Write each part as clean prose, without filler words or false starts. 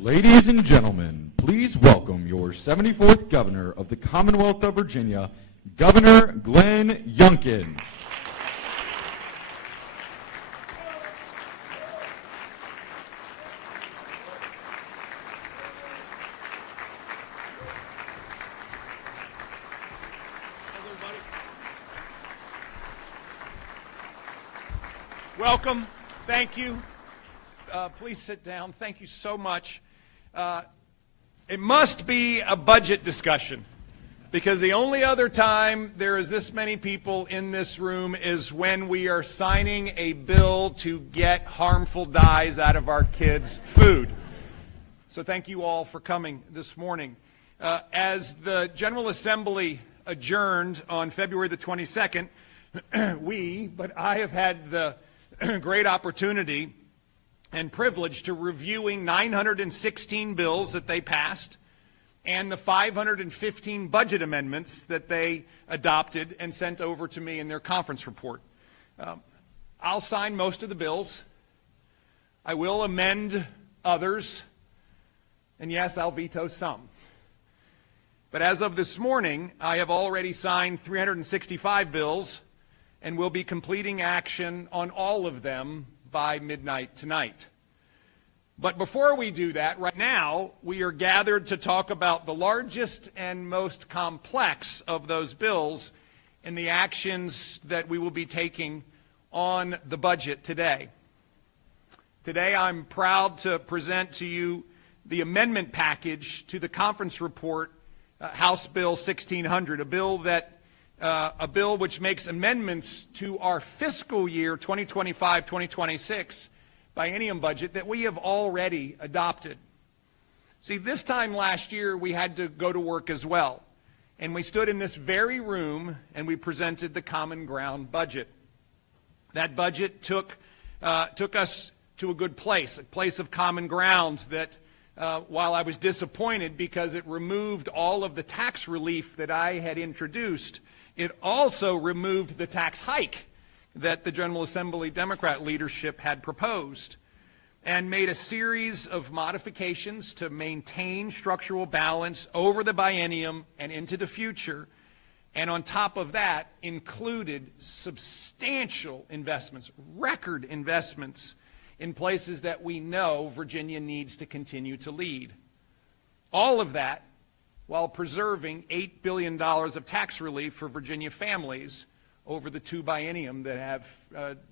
Ladies and gentlemen, please welcome your 74th Governor of the Commonwealth of Virginia, Governor Glenn Youngkin. Welcome. Thank you. Please sit down. Thank you so much. It must be a budget discussion, because the only other time there is this many people in this room is when we are signing a bill to get harmful dyes out of our kids' food. So thank you all for coming this morning. As the General Assembly adjourned on February the 22nd, I have had the great opportunity and privilege to reviewing 916 bills that they passed and the 515 budget amendments that they adopted and sent over to me in their conference report. I'll sign most of the bills. I will amend others. And yes, I'll veto some. But as of this morning, I have already signed 365 bills and will be completing action on all of them by midnight tonight. But before we do that, right now, we are gathered to talk about the largest and most complex of those bills and the actions that we will be taking on the budget today. Today, I'm proud to present to you the amendment package to the conference report, House Bill 1600, a bill which makes amendments to our fiscal year 2025-2026 biennium budget that we have already adopted. See, this time last year we had to go to work as well, and we stood in this very room and we presented the Common Ground budget. That budget took us to a good place, a place of common ground that while I was disappointed because it removed all of the tax relief that I had introduced, it also removed the tax hike that the General Assembly Democrat leadership had proposed and made a series of modifications to maintain structural balance over the biennium and into the future. And on top of that, included substantial investments, record investments in places that we know Virginia needs to continue to lead. All of that while preserving $8 billion of tax relief for Virginia families over the two biennium that have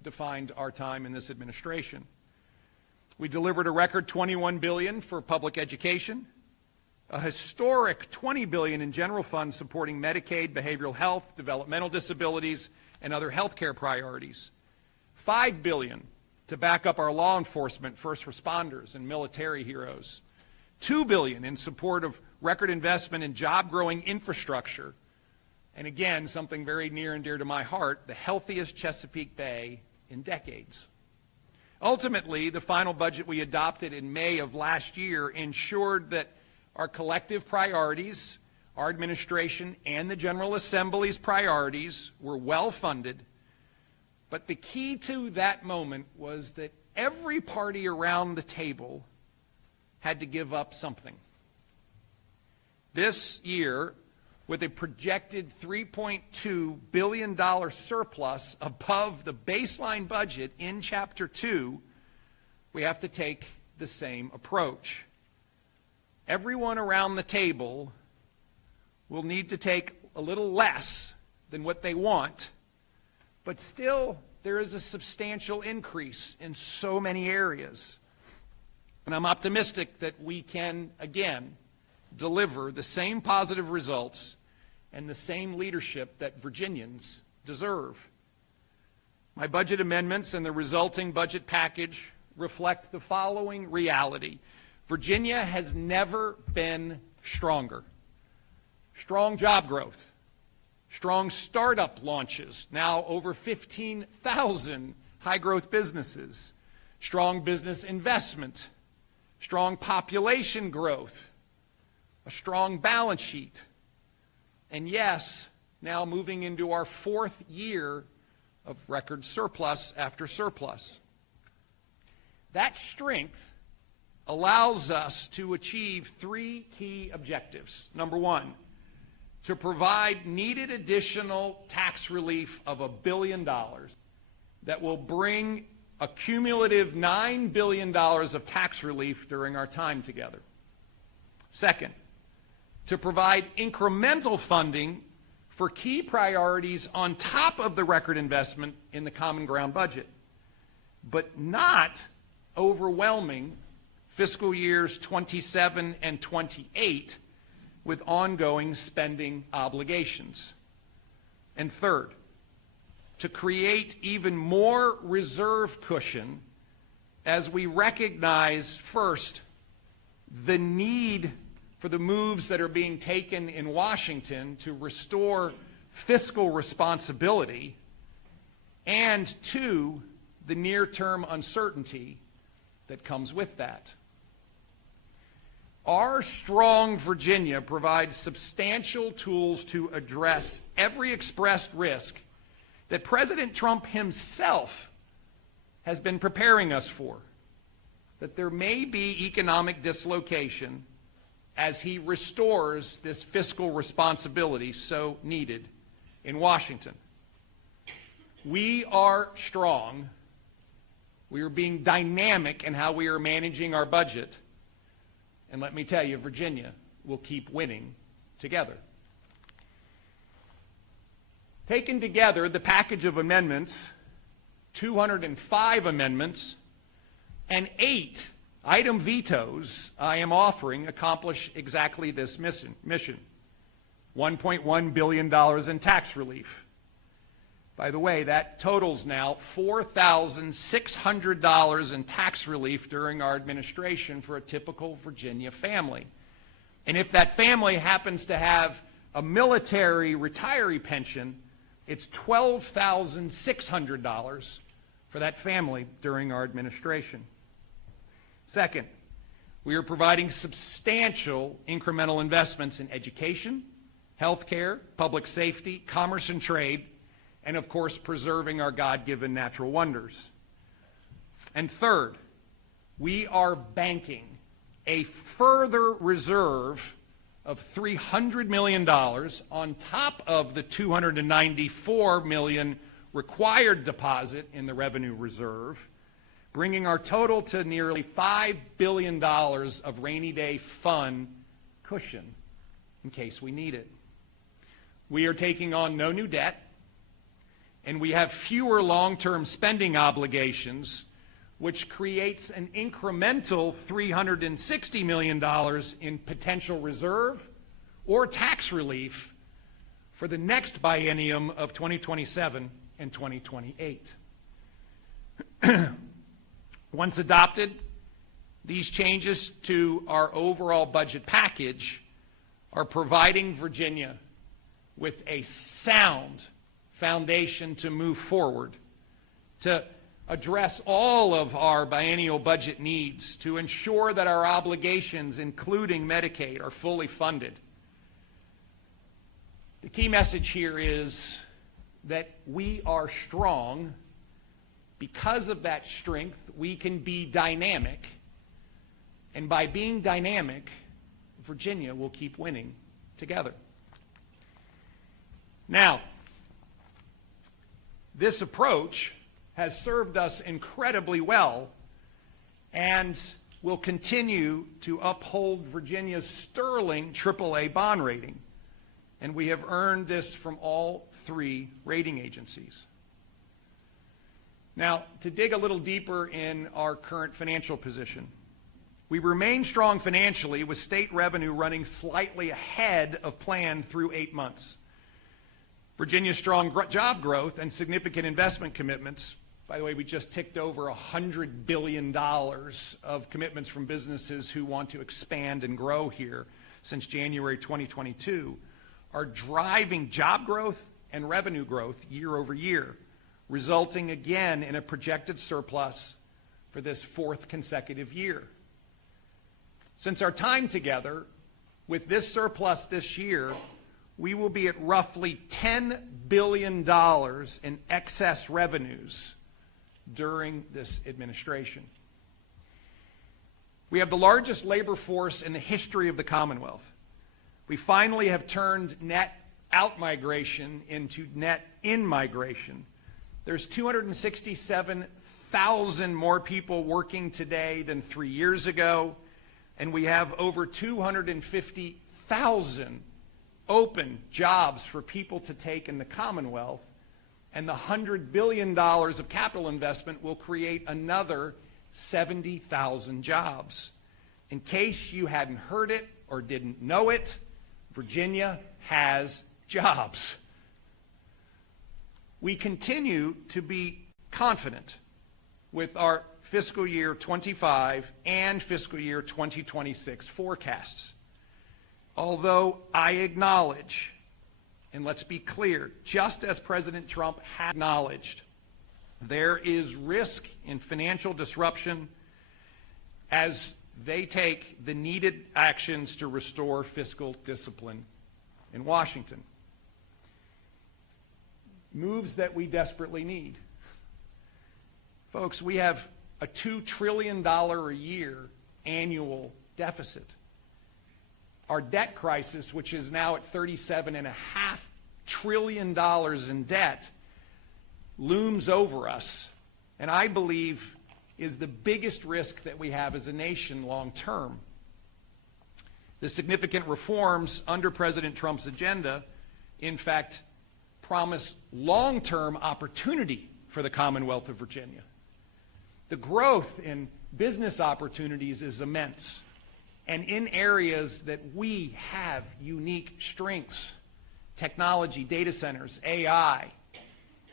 defined our time in this administration. We delivered a record $21 billion for public education, a historic $20 billion in general funds supporting Medicaid, behavioral health, developmental disabilities, and other health care priorities, $5 billion to back up our law enforcement, first responders, and military heroes, $2 billion in support of record investment in job-growing infrastructure, and again, something very near and dear to my heart, the healthiest Chesapeake Bay in decades. Ultimately, the final budget we adopted in May of last year ensured that our collective priorities, our administration and the General Assembly's priorities were well funded, but the key to that moment was that every party around the table had to give up something. This year, with a projected $3.2 billion surplus above the baseline budget in Chapter 2, we have to take the same approach. Everyone around the table will need to take a little less than what they want, but still there is a substantial increase in so many areas. And I'm optimistic that we can, again, deliver the same positive results and the same leadership that Virginians deserve. My budget amendments and the resulting budget package reflect the following reality. Virginia has never been stronger. Strong job growth, strong startup launches, now over 15,000 high-growth businesses, strong business investment, strong population growth, a strong balance sheet, and yes, now moving into our fourth year of record surplus after surplus. That strength allows us to achieve three key objectives. Number one, to provide needed additional tax relief of $1 billion that will bring a cumulative $9 billion of tax relief during our time together. Second, to provide incremental funding for key priorities on top of the record investment in the Common Ground budget, but not overwhelming fiscal years 27 and 28 with ongoing spending obligations. And third, to create even more reserve cushion as we recognize, first, the need for the moves that are being taken in Washington to restore fiscal responsibility, and two, the near-term uncertainty that comes with that. Our strong Virginia provides substantial tools to address every expressed risk that President Trump himself has been preparing us for, that there may be economic dislocation as he restores this fiscal responsibility so needed in Washington. We are strong. We are being dynamic in how we are managing our budget. And let me tell you, Virginia will keep winning together. Taken together, the package of amendments, 205 amendments, and 8 item vetoes I am offering accomplish exactly this mission. $1.1 billion in tax relief. By the way, that totals now $4,600 in tax relief during our administration for a typical Virginia family. And if that family happens to have a military retiree pension, it's $12,600 for that family during our administration. Second, we are providing substantial incremental investments in education, healthcare, public safety, commerce and trade, and of course, preserving our God-given natural wonders. And third, we are banking a further reserve of $300 million on top of the $294 million required deposit in the revenue reserve, bringing our total to nearly $5 billion of rainy day fund cushion in case we need it. We are taking on no new debt, and we have fewer long-term spending obligations, which creates an incremental $360 million in potential reserve or tax relief for the next biennium of 2027 and 2028. Once adopted, these changes to our overall budget package are providing Virginia with a sound foundation to move forward, to address all of our biennial budget needs, to ensure that our obligations, including Medicaid, are fully funded. The key message here is that we are strong. Because of that strength, we can be dynamic. And by being dynamic, Virginia will keep winning together. Now, this approach has served us incredibly well and will continue to uphold Virginia's sterling AAA bond rating. And we have earned this from all 3 rating agencies. Now, to dig a little deeper in our current financial position, we remain strong financially with state revenue running slightly ahead of plan through 8 months. Virginia's strong job growth and significant investment commitments, by the way, we just ticked over $100 billion of commitments from businesses who want to expand and grow here since January 2022, are driving job growth and revenue growth year over year, resulting again in a projected surplus for this 4th consecutive year. Since our time together, with this surplus this year, we will be at roughly $10 billion in excess revenues during this administration. We have the largest labor force in the history of the Commonwealth. We finally have turned net out migration into net in migration. There's 267,000 more people working today than 3 years ago, and we have over 250,000 open jobs for people to take in the Commonwealth, and the $100 billion of capital investment will create another 70,000 jobs. In case you hadn't heard it or didn't know it, Virginia has jobs. We continue to be confident with our fiscal year 25 and fiscal year 2026 forecasts. Although I acknowledge, and let's be clear, just as President Trump has acknowledged, there is risk in financial disruption as they take the needed actions to restore fiscal discipline in Washington. Moves that we desperately need. Folks, we have a $2 trillion a year annual deficit. Our debt crisis, which is now at $37.5 trillion in debt, looms over us, and I believe is the biggest risk that we have as a nation long term. The significant reforms under President Trump's agenda, in fact, promise long-term opportunity for the Commonwealth of Virginia. The growth in business opportunities is immense, and in areas that we have unique strengths: technology, data centers, AI,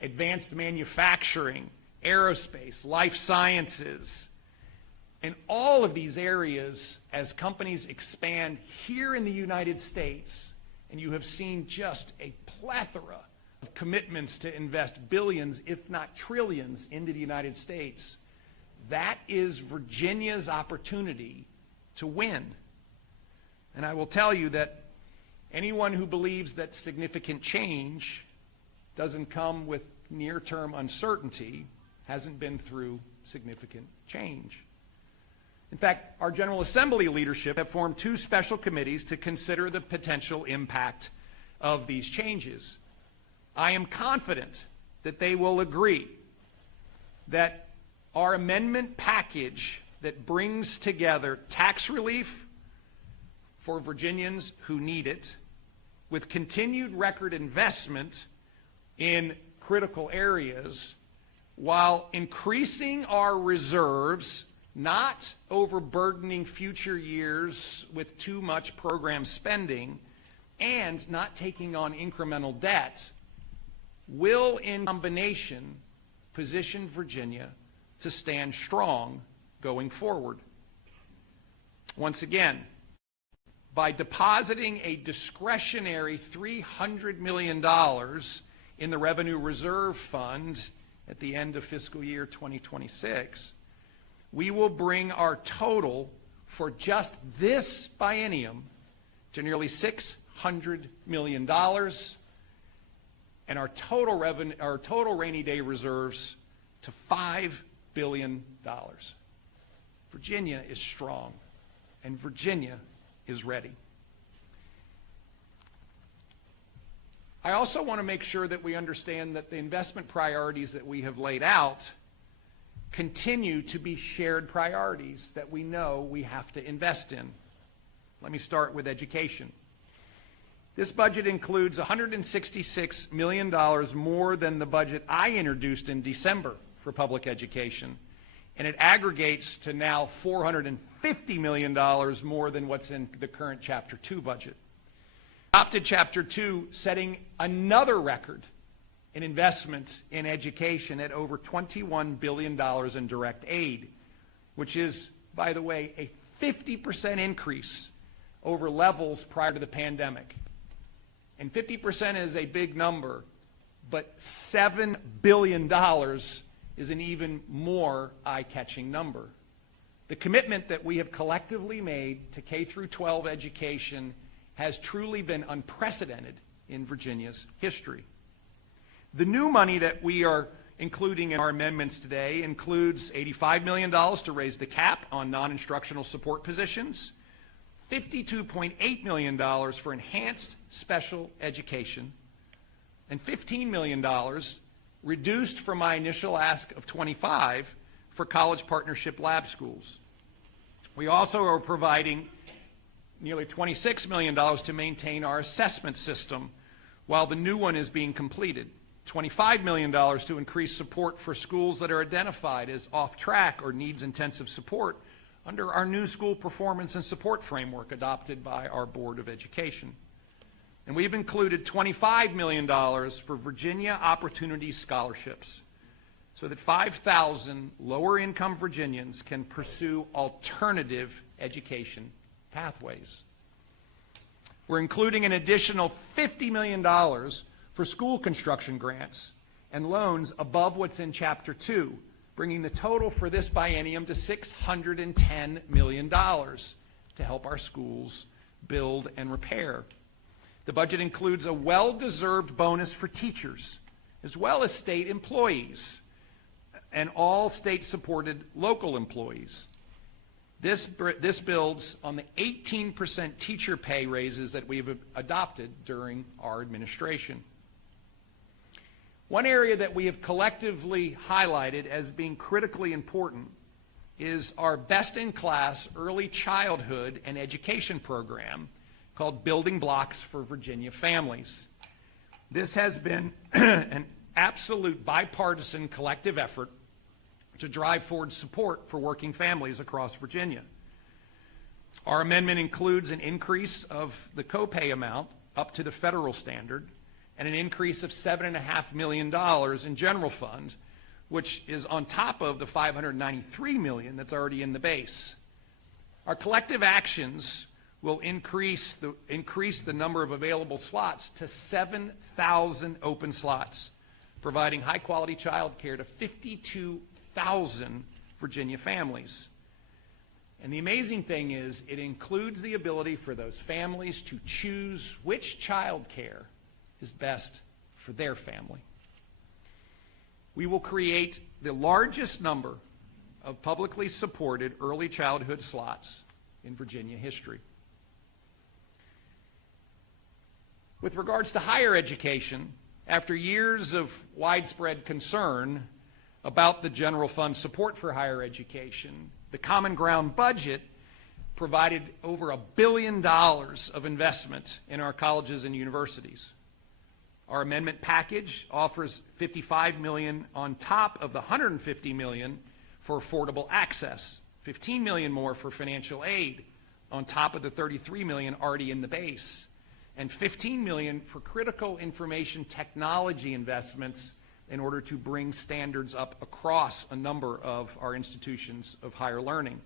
advanced manufacturing, aerospace, life sciences. In all of these areas, as companies expand here in the United States, and you have seen just a plethora of commitments to invest billions, if not trillions, into the United States, that is Virginia's opportunity to win. And I will tell you that anyone who believes that significant change doesn't come with near-term uncertainty hasn't been through significant change. In fact, our General Assembly leadership have formed 2 special committees to consider the potential impact of these changes. I am confident that they will agree that our amendment package that brings together tax relief for Virginians who need it, with continued record investment in critical areas, while increasing our reserves, not overburdening future years with too much program spending, and not taking on incremental debt, will in combination position Virginia to stand strong going forward. Once again, by depositing a discretionary $300 million in the Revenue Reserve Fund at the end of fiscal year 2026, we will bring our total for just this biennium to nearly $600 million, and our total rainy day reserves to $5 billion. Virginia is strong, and Virginia is ready. I also want to make sure that we understand that the investment priorities that we have laid out continue to be shared priorities that we know we have to invest in. Let me start with education. This budget includes $166 million more than the budget I introduced in December for public education, and it aggregates to now $450 million more than what's in the current Chapter 2 budget. Adopted Chapter 2, setting another record in investment in education at over $21 billion in direct aid, which is, by the way, a 50% increase over levels prior to the pandemic. And 50% is a big number, but $7 billion is an even more eye-catching number. The commitment that we have collectively made to K-12 education has truly been unprecedented in Virginia's history. The new money that we are including in our amendments today, includes $85 million to raise the cap on non-instructional support positions, $52.8 million for enhanced special education, and $15 million reduced from my initial ask of 25 for college partnership lab schools. We also are providing nearly $26 million to maintain our assessment system while the new one is being completed. $25 million to increase support for schools that are identified as off track or needs intensive support under our new school performance and support framework adopted by our Board of Education. And we've included $25 million for Virginia Opportunity Scholarships so that 5,000 lower income Virginians can pursue alternative education pathways. We're including an additional $50 million for school construction grants and loans above what's in Chapter 2, bringing the total for this biennium to $610 million to help our schools build and repair. The budget includes a well-deserved bonus for teachers, as well as state employees and all state-supported local employees. This builds on the 18% teacher pay raises that we've adopted during our administration. One area that we have collectively highlighted as being critically important is our best-in-class early childhood and education program called Building Blocks for Virginia Families. This has been an absolute bipartisan collective effort to drive forward support for working families across Virginia. Our amendment includes an increase of the copay amount up to the federal standard and an increase of $7.5 million in general fund, which is on top of the $593 million that's already in the base. Our collective actions will increase the number of available slots to 7,000 open slots, providing high-quality child care to 52,000 Virginia families. And the amazing thing is it includes the ability for those families to choose which child care is best for their family. We will create the largest number of publicly supported early childhood slots in Virginia history. With regards to higher education, after years of widespread concern about the general fund support for higher education, the Common Ground budget provided over $1 billion of investment in our colleges and universities. Our amendment package offers $55 million on top of the $150 million for affordable access, $15 million more for financial aid on top of the $33 million already in the base, and $15 million for critical information technology investments in order to bring standards up across a number of our institutions of higher learning.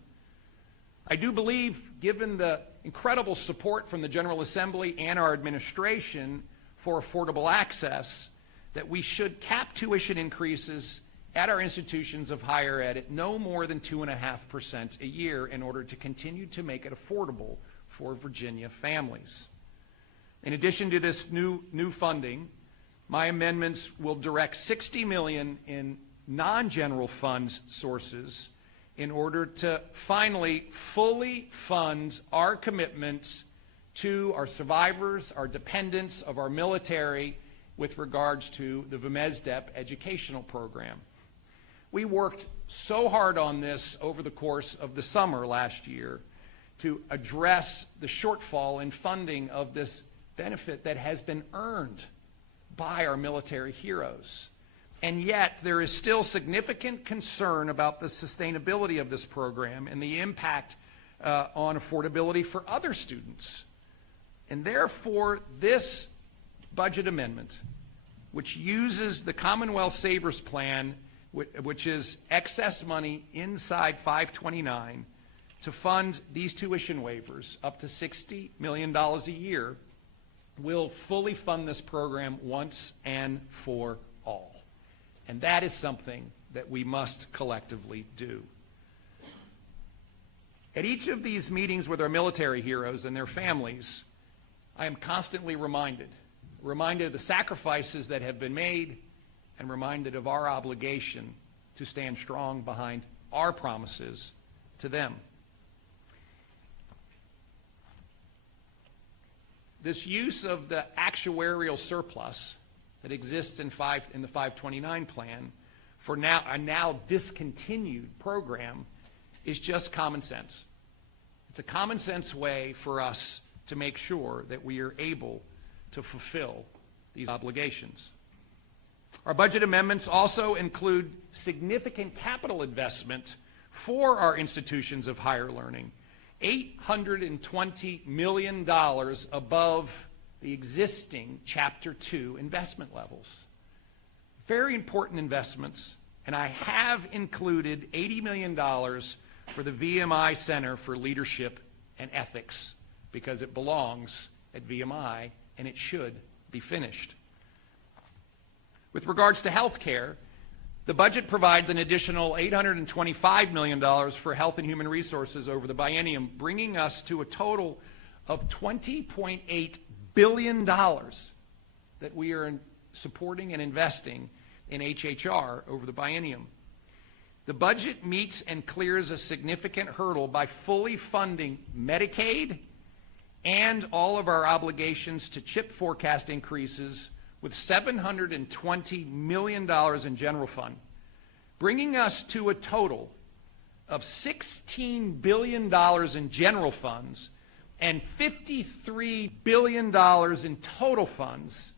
I do believe, given the incredible support from the General Assembly and our administration for affordable access, that we should cap tuition increases at our institutions of higher ed at no more than 2.5% a year in order to continue to make it affordable for Virginia families. In addition to this new funding, my amendments will direct $60 million in non-general fund sources in order to finally fully fund our commitments to our survivors, our dependents of our military with regards to the VMSDEP educational program. We worked so hard on this over the course of the summer last year to address the shortfall in funding of this benefit that has been earned by our military heroes. And yet there is still significant concern about the sustainability of this program and the impact on affordability for other students. And therefore, this budget amendment, which uses the Commonwealth Savers Plan, which is excess money inside 529, to fund these tuition waivers up to $60 million a year, will fully fund this program once and for all. And that is something that we must collectively do. At each of these meetings with our military heroes and their families, I am constantly reminded of the sacrifices that have been made and reminded of our obligation to stand strong behind our promises to them. This use of the actuarial surplus that exists in the 529 plan for now a now discontinued program is just common sense. It's a common sense way for us to make sure that we are able to fulfill these obligations. Our budget amendments also include significant capital investment for our institutions of higher learning, $820 million above the existing Chapter 2 investment levels. Very important investments, and I have included $80 million for the VMI Center for Leadership and Ethics because it belongs at VMI and it should be finished. With regards to health care, the budget provides an additional $825 million for health and human resources over the biennium, bringing us to a total of $20.8 billion that we are supporting and investing in HHR over the biennium. The budget meets and clears a significant hurdle by fully funding Medicaid and all of our obligations to CHIP forecast increases with $720 million in general fund, bringing us to a total of $16 billion in general funds and $53 billion in total funds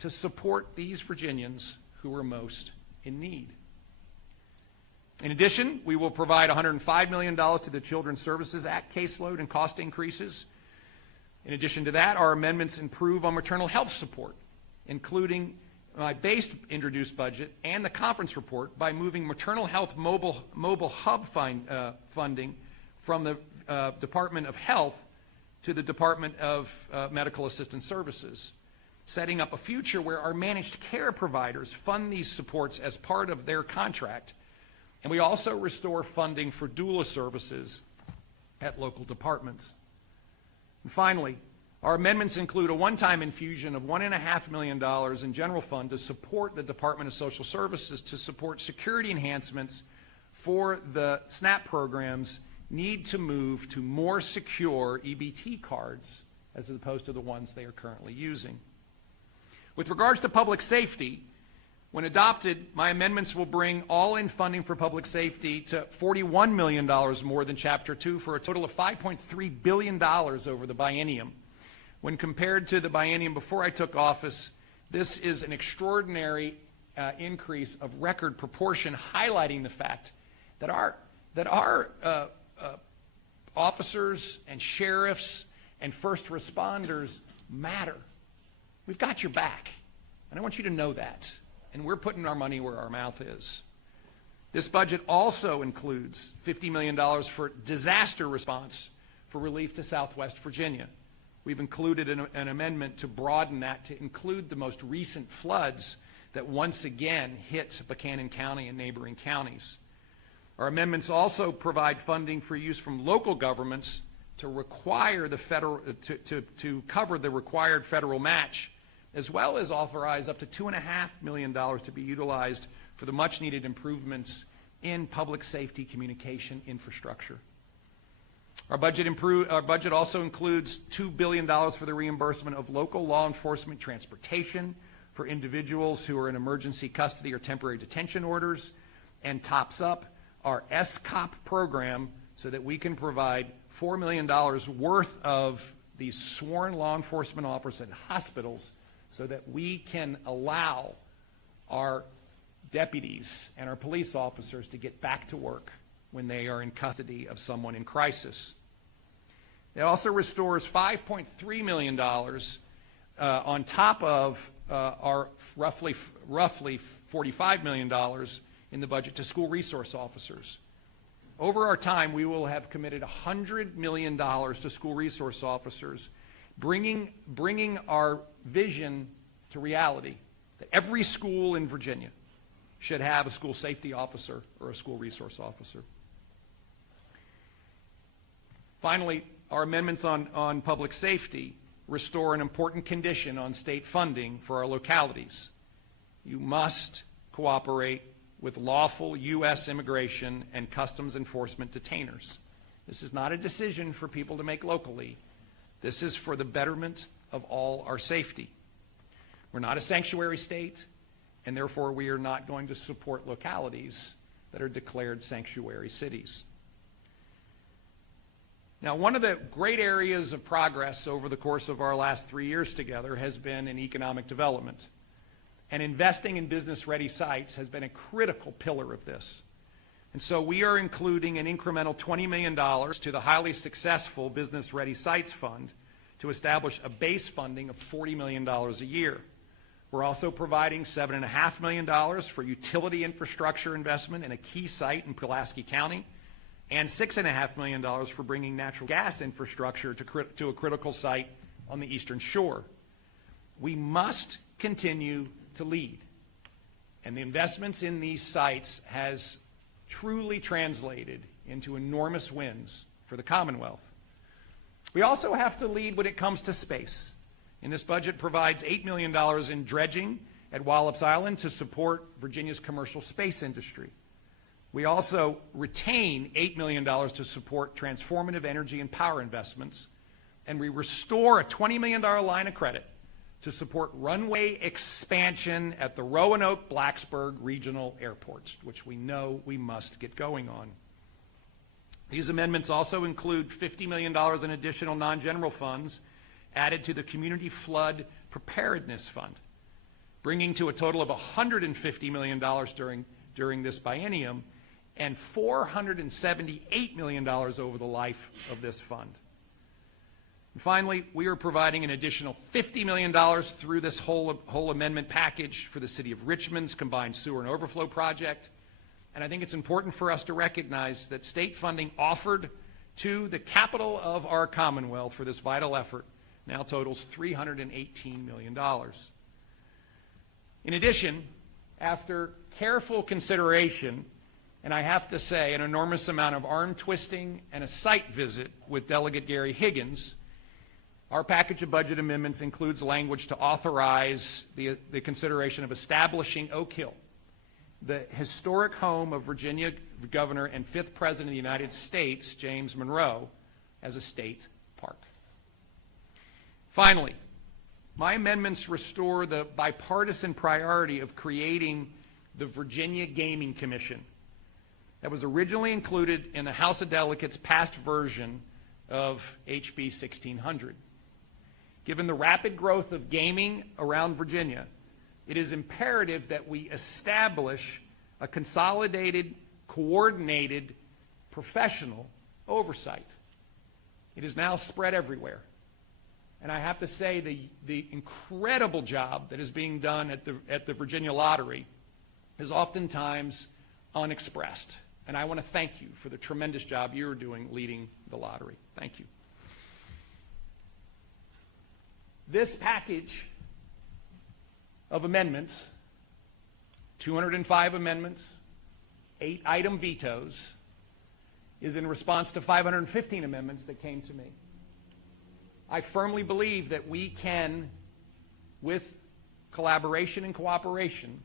to support these Virginians who are most in need. In addition, we will provide $105 million to the Children's Services Act caseload and cost increases. In addition to that, our amendments improve on maternal health support, including my base introduced budget and the conference report by moving maternal health mobile hub funding from the Department of Health to the Department of Medical Assistance Services, setting up a future where our managed care providers fund these supports as part of their contract. And we also restore funding for doula services at local departments. And finally, our amendments include a one-time infusion of $1.5 million in general fund to support the Department of Social Services to support security enhancements for the SNAP programs need to move to more secure EBT cards as opposed to the ones they are currently using. With regards to public safety, when adopted, my amendments will bring all-in funding for public safety to $41 million more than Chapter 2 for a total of $5.3 billion over the biennium. When compared to the biennium before I took office, this is an extraordinary increase of record proportion, highlighting the fact that our officers and sheriffs and first responders matter. We've got your back, and I want you to know that. And we're putting our money where our mouth is. This budget also includes $50 million for disaster response for relief to Southwest Virginia. We've included an amendment to broaden that to include the most recent floods that once again hit Buchanan County and neighboring counties. Our amendments also provide funding for use from local governments to require the federal to cover the required federal match, as well as authorize up to $2.5 million to be utilized for the much-needed improvements in public safety communication infrastructure. Our budget also includes $2 billion for the reimbursement of local law enforcement transportation for individuals who are in emergency custody or temporary detention orders, and tops up our SCOP program so that we can provide $4 million worth of these sworn law enforcement officers in hospitals so that we can allow our deputies and our police officers to get back to work when they are in custody of someone in crisis. It also restores $5.3 million on top of our roughly $45 million in the budget to school resource officers. Over our time, we will have committed $100 million to school resource officers, bringing our vision to reality, that every school in Virginia should have a school safety officer or a school resource officer. Finally, our amendments on public safety restore an important condition on state funding for our localities. you must cooperate with lawful U.S. immigration and customs enforcement detainers. This is not a decision for people to make locally. This is for the betterment of all our safety. We're not a sanctuary state, and therefore we are not going to support localities that are declared sanctuary cities. Now, one of the great areas of progress over the course of our last 3 years together has been in economic development. And investing in business-ready sites has been a critical pillar of this. And so we are including an incremental $20 million to the highly successful Business Ready Sites Fund to establish a base funding of $40 million a year. We're also providing $7.5 million for utility infrastructure investment in a key site in Pulaski County, and $6.5 million for bringing natural gas infrastructure to a critical site on the Eastern Shore. We must continue to lead, and the investments in these sites has truly translated into enormous wins for the Commonwealth. We also have to lead when it comes to space. And this budget provides $8 million in dredging at Wallops Island to support Virginia's commercial space industry. We also retain $8 million to support transformative energy and power investments, and we restore a $20 million line of credit to support runway expansion at the Roanoke-Blacksburg Regional Airports, which we know we must get going on. These amendments also include $50 million in additional non-general funds added to the Community Flood Preparedness Fund, bringing to a total of $150 million during this biennium and $478 million over the life of this fund. And finally, we are providing an additional $50 million through this whole amendment package for the City of Richmond's combined sewer and overflow project. And I think it's important for us to recognize that state funding offered to the capital of our Commonwealth for this vital effort now totals $318 million. In addition, after careful consideration, and I have to say an enormous amount of arm twisting and a site visit with Delegate Gary Higgins, our package of budget amendments includes language to authorize the consideration of establishing Oak Hill, the historic home of Virginia Governor and 5th President of the United States, James Monroe, as a state park. Finally, my amendments restore the bipartisan priority of creating the Virginia Gaming Commission that was originally included in the House of Delegates' past version of HB 1600. Given the rapid growth of gaming around Virginia, it is imperative that we establish a consolidated, coordinated, professional oversight. It is now spread everywhere. And I have to say the incredible job that is being done at the Virginia Lottery is oftentimes unexpressed. And I want to thank you for the tremendous job you're doing leading the lottery. Thank you. This package of amendments, 205 amendments, 8 item vetoes, is in response to 515 amendments that came to me. I firmly believe that we can, with collaboration and cooperation,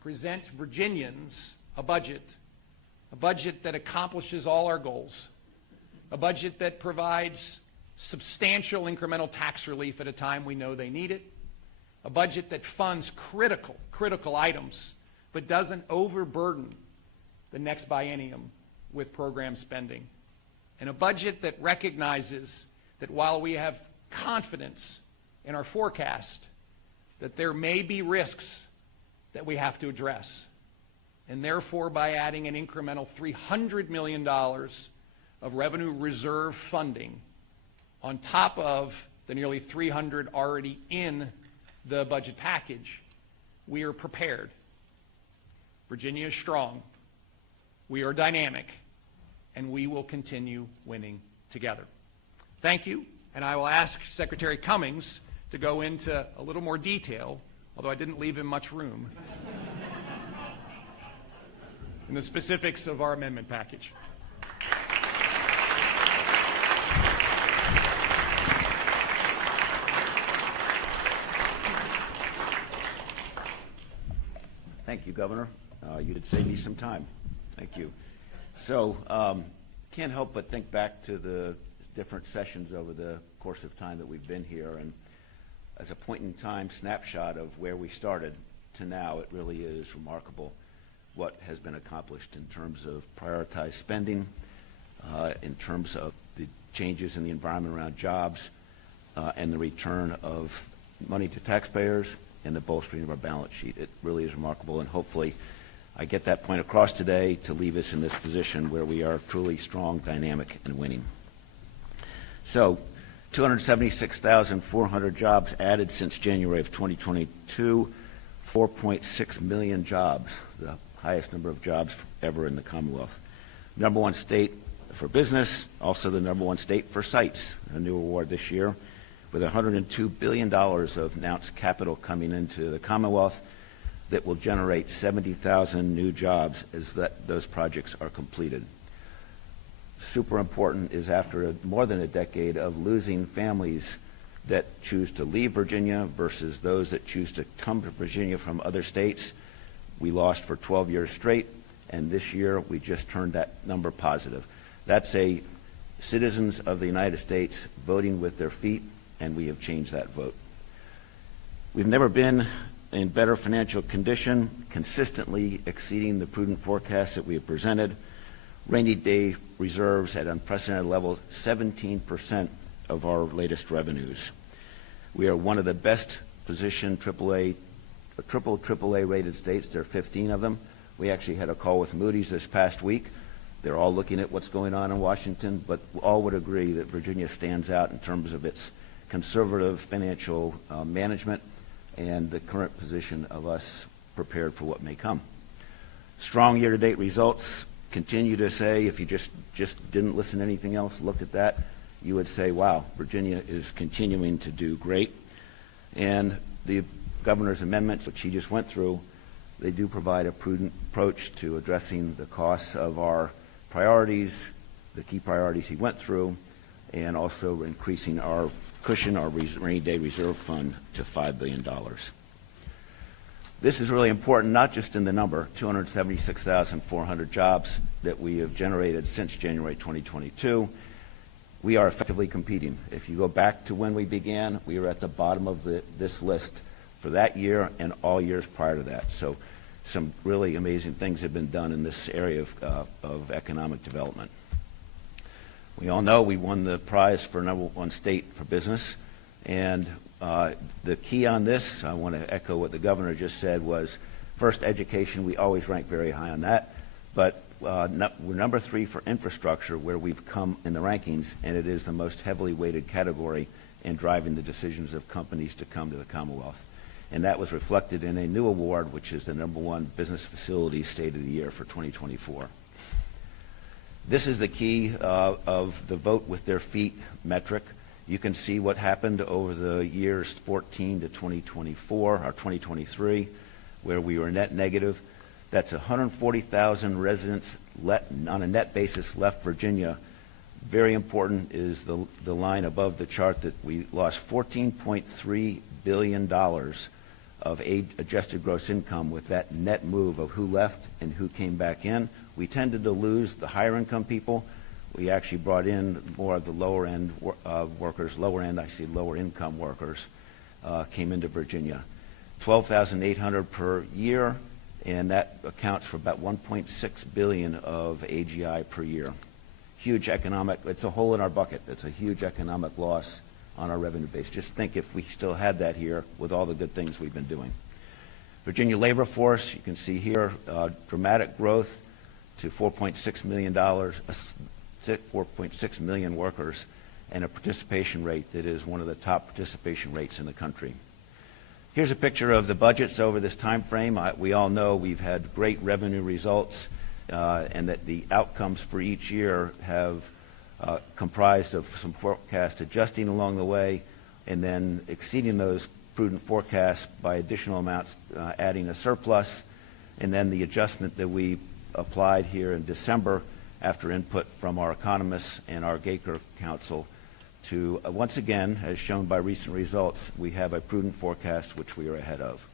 present Virginians a budget that accomplishes all our goals, a budget that provides substantial incremental tax relief at a time we know they need it, a budget that funds critical items but doesn't overburden the next biennium with program spending, and a budget that recognizes that while we have confidence in our forecast, that there may be risks that we have to address. And therefore, by adding an incremental $300 million of revenue reserve funding on top of the nearly $300 already in the budget package, we are prepared. Virginia is strong. We are dynamic. And we will continue winning together. Thank you, and I will ask Secretary Cummings to go into a little more detail, although I didn't leave him much room, in the specifics of our amendment package. you, Governor. You did save me some time. Thank you. So, can't help but think back to the different sessions over the course of time that we've been here, and as a point-in-time snapshot of where we started to now, it really is remarkable what has been accomplished in terms of prioritized spending, in terms of the changes in the environment around jobs, and the return of money to taxpayers and the bolstering of our balance sheet. It really is remarkable, and hopefully I get that point across today to leave us in this position where we are truly strong, dynamic, and winning. So, 276,400 jobs added since January of 2022, 4.6 million jobs, the highest number of jobs ever in the Commonwealth. Number one state for business, also the number one state for sites, a new award this year, with $102 billion of announced capital coming into the Commonwealth that will generate 70,000 new jobs as those projects are completed. Super important is after more than a decade of losing families that choose to leave Virginia versus those that choose to come to Virginia from other states. We lost for 12 years straight, and this year we just turned that number positive. That's a citizens of the United States voting with their feet, and we have changed that vote. We've never been in better financial condition, consistently exceeding the prudent forecasts that we have presented. Rainy day reserves at unprecedented levels, 17% of our latest revenues. We are one of the best positioned triple AAA rated states. There are 15 of them. We actually had a call with Moody's this past week. They're all looking at what's going on in Washington, but all would agree that Virginia stands out in terms of its conservative financial management and the current position of us prepared for what may come. Strong year-to-date results continue to say, if you just didn't listen to anything else, looked at that, you would say, wow, Virginia is continuing to do great. And the governor's amendments, which he just went through, they do provide a prudent approach to addressing the costs of our priorities, the key priorities he went through, and also increasing our cushion, our rainy day reserve fund, to $5 billion. This is really important, not just in the number, 276,400 jobs that we have generated since January 2022. We are effectively competing. If you go back to when we began, we were at the bottom of this list for that year and all years prior to that. So some really amazing things have been done in this area of economic development. We all know we won the prize for number one state for business, and the key on this, I want to echo what the governor just said, was first, education. We always rank very high on that, but we're number 3 for infrastructure, where we've come in the rankings, and it is the most heavily weighted category in driving the decisions of companies to come to the Commonwealth. And that was reflected in a new award, which is the number 1 business facility state of the year for 2024. This is the key of the vote with their feet metric. You can see what happened over the years 14 to 2024, or 2023, where we were net negative. That's 140,000 residents on a net basis left Virginia. Very important is the line above the chart that we lost $14.3 billion of adjusted gross income with that net move of who left and who came back in. We tended to lose the higher income people. We actually brought in more of the lower end workers, lower income workers came into Virginia. 12,800 per year, and that accounts for about 1.6 billion of AGI per year. Huge economic, it's a hole in our bucket. It's a huge economic loss on our revenue base. Just think if we still had that here with all the good things we've been doing. Virginia labor force, you can see here, dramatic growth to 4.6 million workers, and a participation rate that is one of the top participation rates in the country. Here's a picture of the budgets over this time frame. We all know we've had great revenue results, and that the outcomes for each year have comprised of some forecast adjusting along the way, and then exceeding those prudent forecasts by additional amounts, adding a surplus, and then the adjustment that we applied here in December after input from our economists and our Gaker Council to, once again, as shown by recent results, we have a prudent forecast which we are ahead of.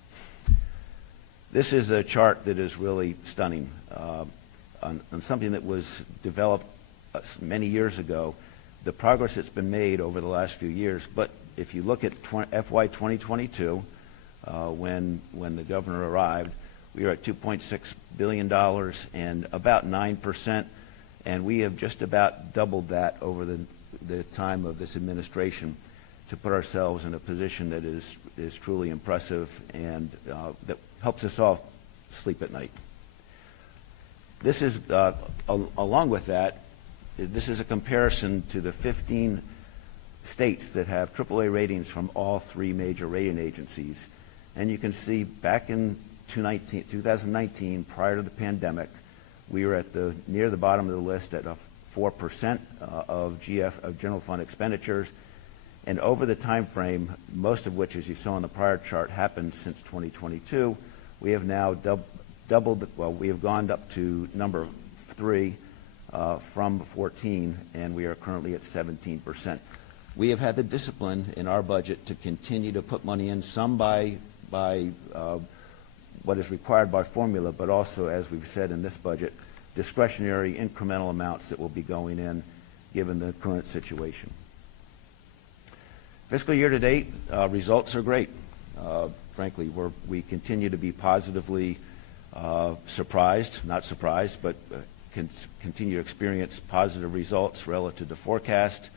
This is a chart that is really stunning on something that was developed many years ago, the progress that's been made over the last few years. But if you look at FY 2022, when the governor arrived, we were at $2.6 billion and about 9%, and we have just about doubled that over the time of this administration to put ourselves in a position that is truly impressive and that helps us all sleep at night. This is, along with that, this is a comparison to the 15 states that have AAA ratings from all three major rating agencies. And you can see back in 2019, prior to the pandemic, we were at near the bottom of the list at 4% of general fund expenditures. And over the time frame, most of which, as you saw on the prior chart, happened since 2022, we have now we have gone up to number 3 from 14, and we are currently at 17%. We have had the discipline in our budget to continue to put money in, some by what is required by formula, but also, as we've said in this budget, discretionary incremental amounts that will be going in given the current situation. Fiscal year to date, results are great. Frankly, we continue to be positively surprised, not surprised, but continue to experience positive results relative to forecast.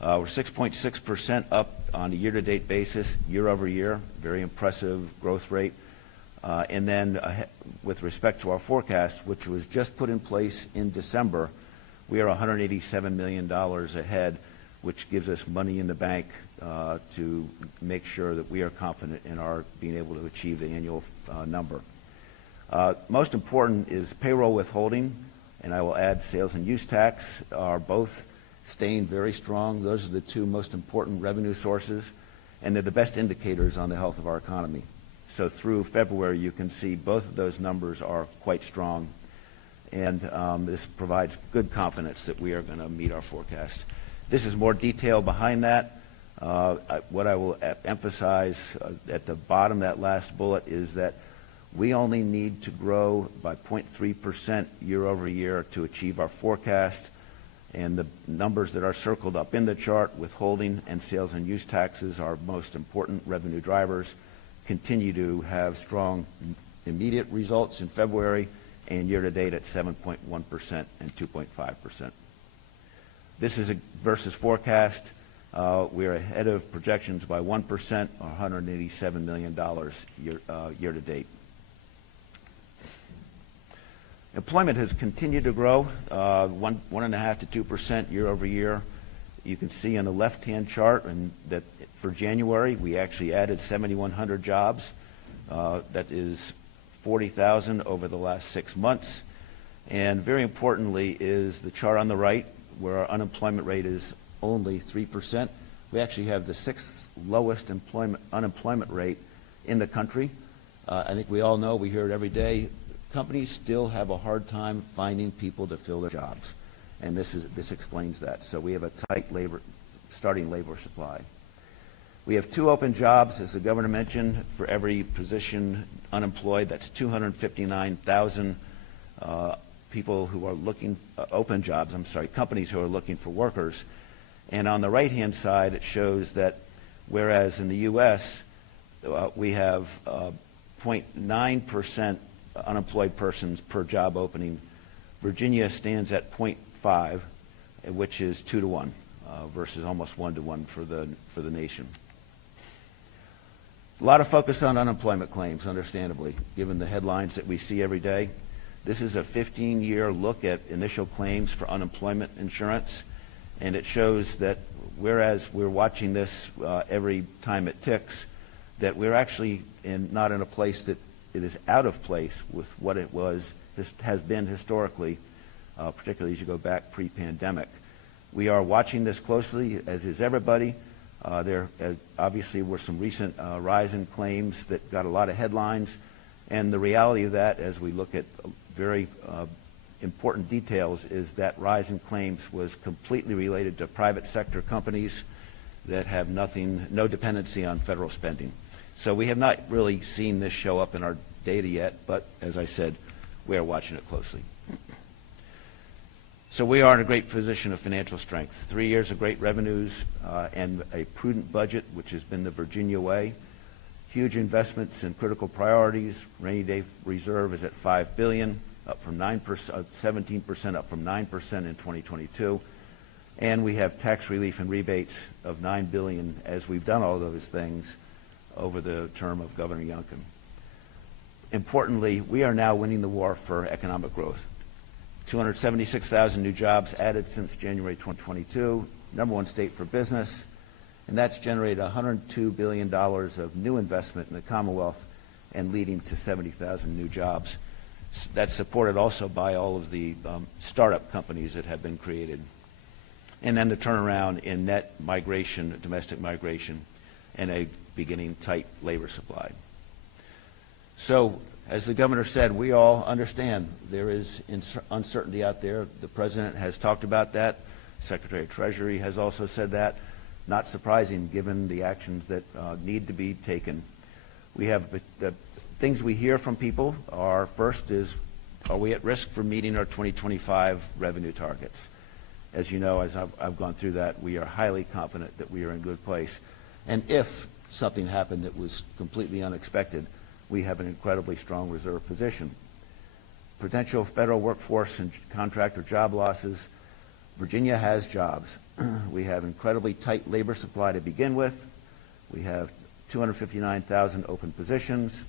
We're 6.6% up on a year-to-date basis, year over year, very impressive growth rate. And then with respect to our forecast, which was just put in place in December, we are $187 million ahead, which gives us money in the bank to make sure that we are confident in our being able to achieve the annual number. Most important is payroll withholding, and I will add sales and use tax are both staying very strong. Those are the two most important revenue sources, and they're the best indicators on the health of our economy. So through February, you can see both of those numbers are quite strong, and this provides good confidence that we are going to meet our forecast. This is more detail behind that. What I will emphasize at the bottom, that last bullet, is that we only need to grow by 0.3% year over year to achieve our forecast. And the numbers that are circled up in the chart, withholding and sales and use taxes, our most important revenue drivers, continue to have strong immediate results in February and year-to-date at 7.1% and 2.5%. This is versus forecast. We're ahead of projections by 1%, or $187 million year-to-date. Employment has continued to grow, 1.5% to 2% year over year. You can see on the left-hand chart and that for January, we actually added 7,100 jobs. That is 40,000 over the last 6 months. And very importantly is the chart on the right, where our unemployment rate is only 3%. We actually have the 6th lowest unemployment rate in the country. I think we all know, we hear it every day, companies still have a hard time finding people to fill their jobs, and this explains that. So we have a tight starting labor supply. We have 2 open jobs, as the governor mentioned, for every position unemployed. That's 259,000 people who are looking open jobs. Companies who are looking for workers. And on the right-hand side, it shows that whereas in the U.S. We have 0.9% unemployed persons per job opening, Virginia stands at 0.5, which is 2 to 1 versus almost 1 to 1 for the nation. A lot of focus on unemployment claims, understandably, given the headlines that we see every day. This is a 15-year look at initial claims for unemployment insurance, and it shows that whereas we're watching this every time it ticks, that we're actually not in a place that it is out of place with what it has been historically, particularly as you go back pre-pandemic. We are watching this closely, as is everybody. There obviously were some recent rise in claims that got a lot of headlines, and the reality of that, as we look at very important details, is that rise in claims was completely related to private sector companies that have no dependency on federal spending. So we have not really seen this show up in our data yet, but as I said, we are watching it closely. So we are in a great position of financial strength. 3 years of great revenues and a prudent budget, which has been the Virginia way. Huge investments in critical priorities. Rainy day reserve is at $5 billion, up from 9%, 17% up from 9% in 2022. And we have tax relief and rebates of $9 billion as we've done all those things over the term of Governor Youngkin. Importantly, we are now winning the war for economic growth. 276,000 new jobs added since January 2022, number one state for business, and that's generated $102 billion of new investment in the Commonwealth and leading to 70,000 new jobs. That's supported also by all of the startup companies that have been created. And then the turnaround in net migration, domestic migration, and a beginning tight labor supply. So, as the governor said, we all understand there is uncertainty out there. The president has talked about that. Secretary of Treasury has also said that. Not surprising given the actions that need to be taken. We have the things we hear from people are, first is, are we at risk for meeting our 2025 revenue targets? As you know, as I've gone through that, we are highly confident that we are in a good place. And if something happened that was completely unexpected, we have an incredibly strong reserve position. Potential federal workforce and contractor job losses. Virginia has jobs. We have incredibly tight labor supply to begin with. We have 259,000 open positions,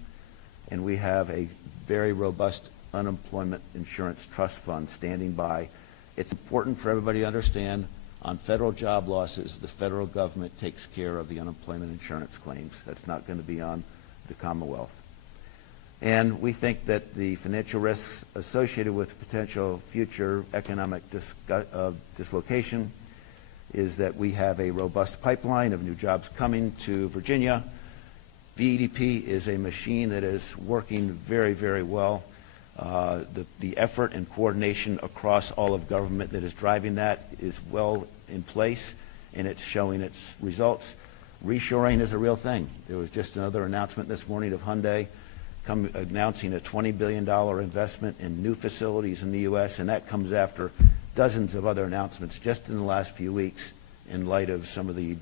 and we have a very robust unemployment insurance trust fund standing by. It's important for everybody to understand on federal job losses, the federal government takes care of the unemployment insurance claims. That's not going to be on the Commonwealth. And we think that the financial risks associated with potential future economic dislocation is that we have a robust pipeline of new jobs coming to Virginia. VEDP is a machine that is working very, very well. The effort and coordination across all of government that is driving that is well in place, and it's showing its results. Reshoring is a real thing. There was just another announcement this morning of Hyundai announcing a $20 billion investment in new facilities in the U.S., and that comes after dozens of other announcements just in the last few weeks in light of some of the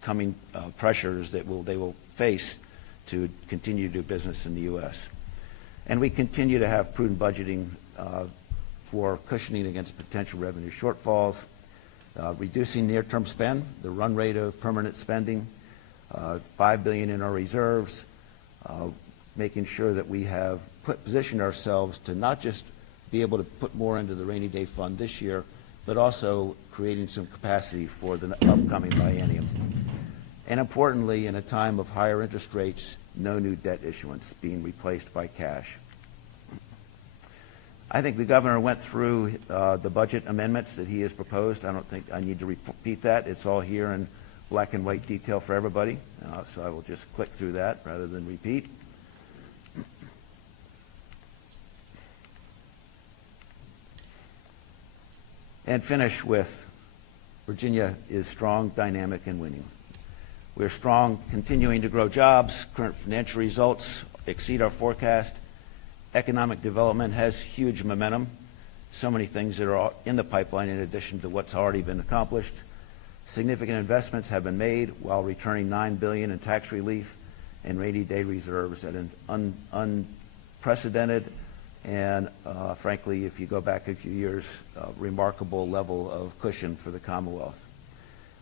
coming pressures that they will face to continue to do business in the U.S. And we continue to have prudent budgeting for cushioning against potential revenue shortfalls, reducing near-term spend, the run rate of permanent spending, $5 billion in our reserves, making sure that we have positioned ourselves to not just be able to put more into the rainy day fund this year, but also creating some capacity for the upcoming biennium. And importantly, in a time of higher interest rates, no new debt issuance, being replaced by cash. I think the governor went through the budget amendments that he has proposed. I don't think I need to repeat that. It's all here in black and white detail for everybody. So I will just click through that rather than repeat. And finish with Virginia is strong, dynamic, and winning. We're strong, continuing to grow jobs. Current financial results exceed our forecast. Economic development has huge momentum. So many things that are in the pipeline in addition to what's already been accomplished. Significant investments have been made while returning $9 billion in tax relief and rainy day reserves at an unprecedented and, frankly, if you go back a few years, remarkable level of cushion for the Commonwealth.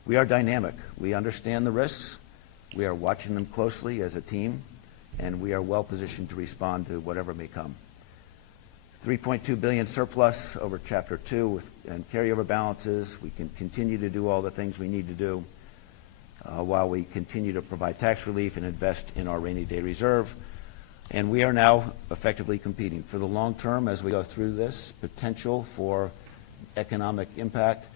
We are dynamic. We understand the risks. We are watching them closely as a team, and we are well positioned to respond to whatever may come. $3.2 billion surplus over Chapter 2 and carryover balances. We can continue to do all the things we need to do while we continue to provide tax relief and invest in our rainy day reserve. And we are now effectively competing for the long term as we go through this potential for economic impact.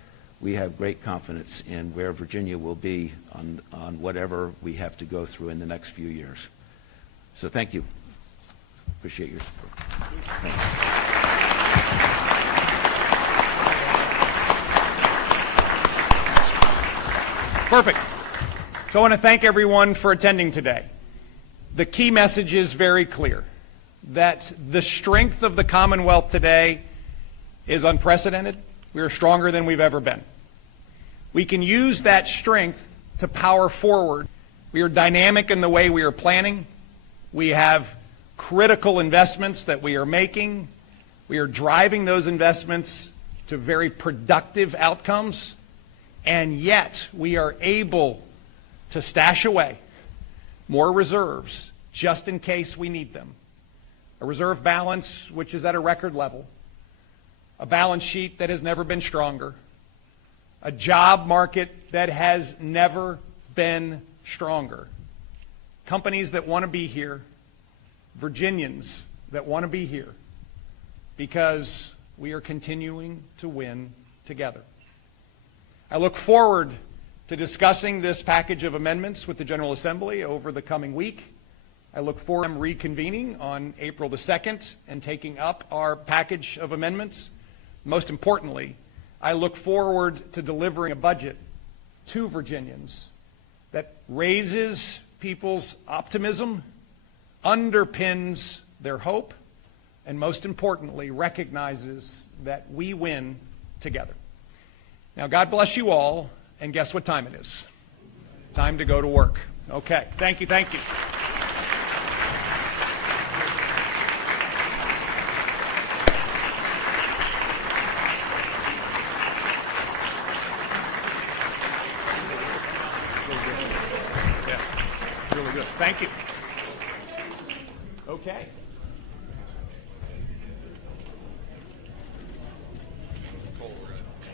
We have great confidence in where Virginia will be on whatever we have to go through in the next few years. So thank you. Appreciate your support. Thank you. Perfect. So I want to thank everyone for attending today. the key message is very clear, that the strength of the Commonwealth today is unprecedented. We are stronger than we've ever been. We can use that strength to power forward. We are dynamic in the way we are planning. We have critical investments that we are making. We are driving those investments to very productive outcomes, and yet we are able to stash away more reserves just in case we need them. A reserve balance which is at a record level, a balance sheet that has never been stronger, a job market that has never been stronger, companies that want to be here, Virginians that want to be here, because we are continuing to win together. I look forward to discussing this package of amendments with the General Assembly over the coming week. I look forward to reconvening on April the 2nd and taking up our package of amendments. Most importantly, I look forward to delivering a budget to Virginians that raises people's optimism, underpins their hope, and most importantly, recognizes that we win together. Now, God bless you all, and guess what time it is? Time to go to work. Okay, thank you, thank you. Yeah, really good. Thank you. Okay.